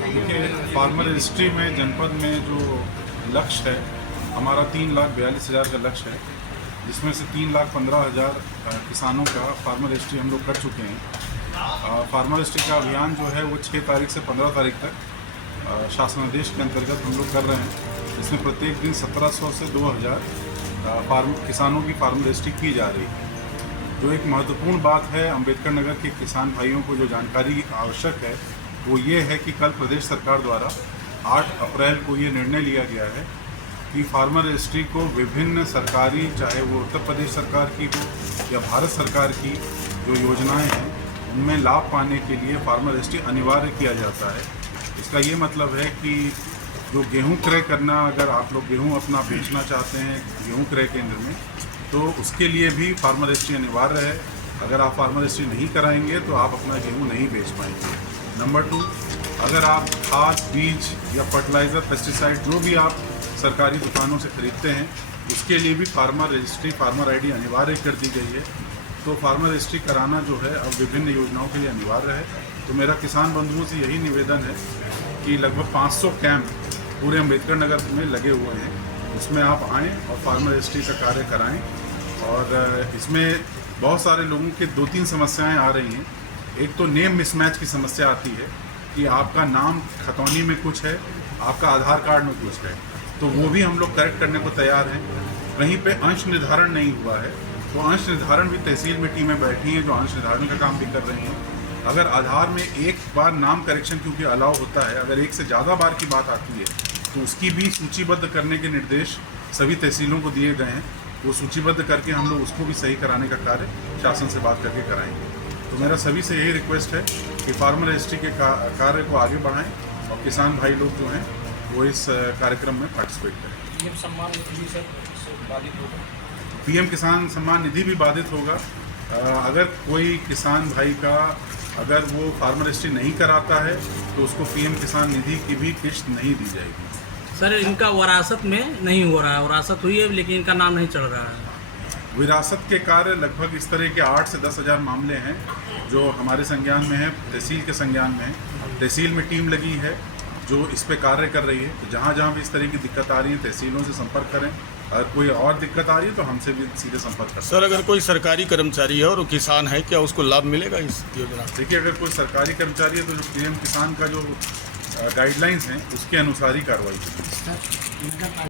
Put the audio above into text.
देखिए, farmer registry में जनपद में जो लक्ष्य है हमारा 3,42,000 का लक्ष्य है, जिसमें से 3,15,000 किसानों का फार्मर रजिस्ट्री हम लोग कर चुके हैं। फार्मर रजिस्ट्री का अभियान जो है वो 6 तारीख से 15 तारीख तक शासनादेश के अंतर्गत हम लोग कर रहे हैं। इसमें प्रत्येक दिन 1700 से 2,000 किसानों की फार्मर रजिस्ट्री की जा रही है। जो एक महत्वपूर्ण बात है अम्बेडकर नगर के किसान भाइयों को जो जानकारी आवश्यक है वो ये है कि कल प्रदेश सरकार द्वारा 8 अप्रैल को ये निर्णय लिया गया है कि फार्मर रजिस्ट्री को विभिन्न सरकारी, चाहे वो उत्तर प्रदेश सरकार की हो या भारत सरकार की जो योजनाएं हैं उनमें लाभ पाने के लिए फार्मर रजिस्ट्री अनिवार्य किया जाता है। इसका ये मतलब है कि जो गेहूं क्रय करना, अगर आप लोग गेहूं अपना बेचना चाहते हैं गेहूं क्रय केंद्र में, तो उसके लिए भी फार्मर रजिस्ट्री अनिवार्य है। अगर आप फार्मर रजिस्ट्री नहीं कराएंगे तो आप अपना गेहूं नहीं बेच पाएंगे। नंबर 2, अगर आप खाद, बीज या फर्टिलाइज़र, पेस्टिसाइड जो भी आप सरकारी दुकानों से खरीदते हैं उसके लिए भी फार्मर रजिस्ट्री, फार्मर आईडी अनिवार्य कर दी गई है। तो फार्मर रजिस्ट्री कराना जो है अब विभिन्न योजनाओं के लिए अनिवार्य है। तो मेरा किसान बंधुओं से यही निवेदन है कि लगभग 500 कैंप पूरे अम्बेडकर नगर में लगे हुए हैं, उसमें आप आएँ और फार्मर रजिस्ट्री का कार्य कराएँ। और इसमें बहुत सारे लोगों के 2-3 समस्याएं आ रही हैं। एक तो नेम मिसमैच की समस्या आती है कि आपका नाम खतौनी में कुछ है, आपका आधार कार्ड में कुछ है, तो वो भी हम लोग करेक्ट करने को तैयार हैं। कहीं पे अंश निर्धारण नहीं हुआ है तो अंश निर्धारण भी तहसील में टीमें बैठी हैं जो अंश निर्धारण का काम भी कर रही हैं। अगर आधार में एक बार नाम करेक्शन क्योंकि अलाउ होता है, अगर एक से ज़्यादा बार की बात आती है तो उसकी भी सूचीबद्ध करने के निर्देश सभी तहसीलों को दिए गए हैं। वो सूचीबद्ध करके हम लोग उसको भी सही कराने का कार्य शासन से बात करके कराएंगे। तो मेरा सभी से यही रिक्वेस्ट है कि फार्मर रजिस्ट्री के कार्य को आगे बढ़ाएं और किसान भाई लोग जो हैं वो इस कार्यक्रम में पार्टिसिपेट करें। पीएम किसान सम्मान निधि भी बाधित होगा। अगर कोई किसान भाई का अगर वो फार्मर रजिस्ट्री नहीं कराता है तो उसको पीएम किसान निधि की भी किश्त नहीं दी जाएगी। सर, इनका विरासत में नहीं हो रहा है, विरासत हुई है लेकिन इनका नाम नहीं चढ़ रहा है। विरासत के कार्य लगभग इस तरह के 8 से 10,000 मामले हैं जो हमारे संज्ञान में है, तहसील के संज्ञान में है। तहसील में टीम लगी है जो इस पे कार्य कर रही है। तो जहाँ जहाँ भी इस तरह की दिक्कत आ रही है तहसीलों से संपर्क करें। अगर कोई और दिक्कत आ रही है तो हमसे भी सीधे संपर्क करें। सर, अगर कोई सरकारी कर्मचारी है और वो किसान है, क्या उसको लाभ मिलेगा इस योजना से? देखिए, अगर कोई सरकारी कर्मचारी है तो जो पीएम किसान का जो गाइडलाइंस हैं उसके अनुसार ही कार्रवाई होगी।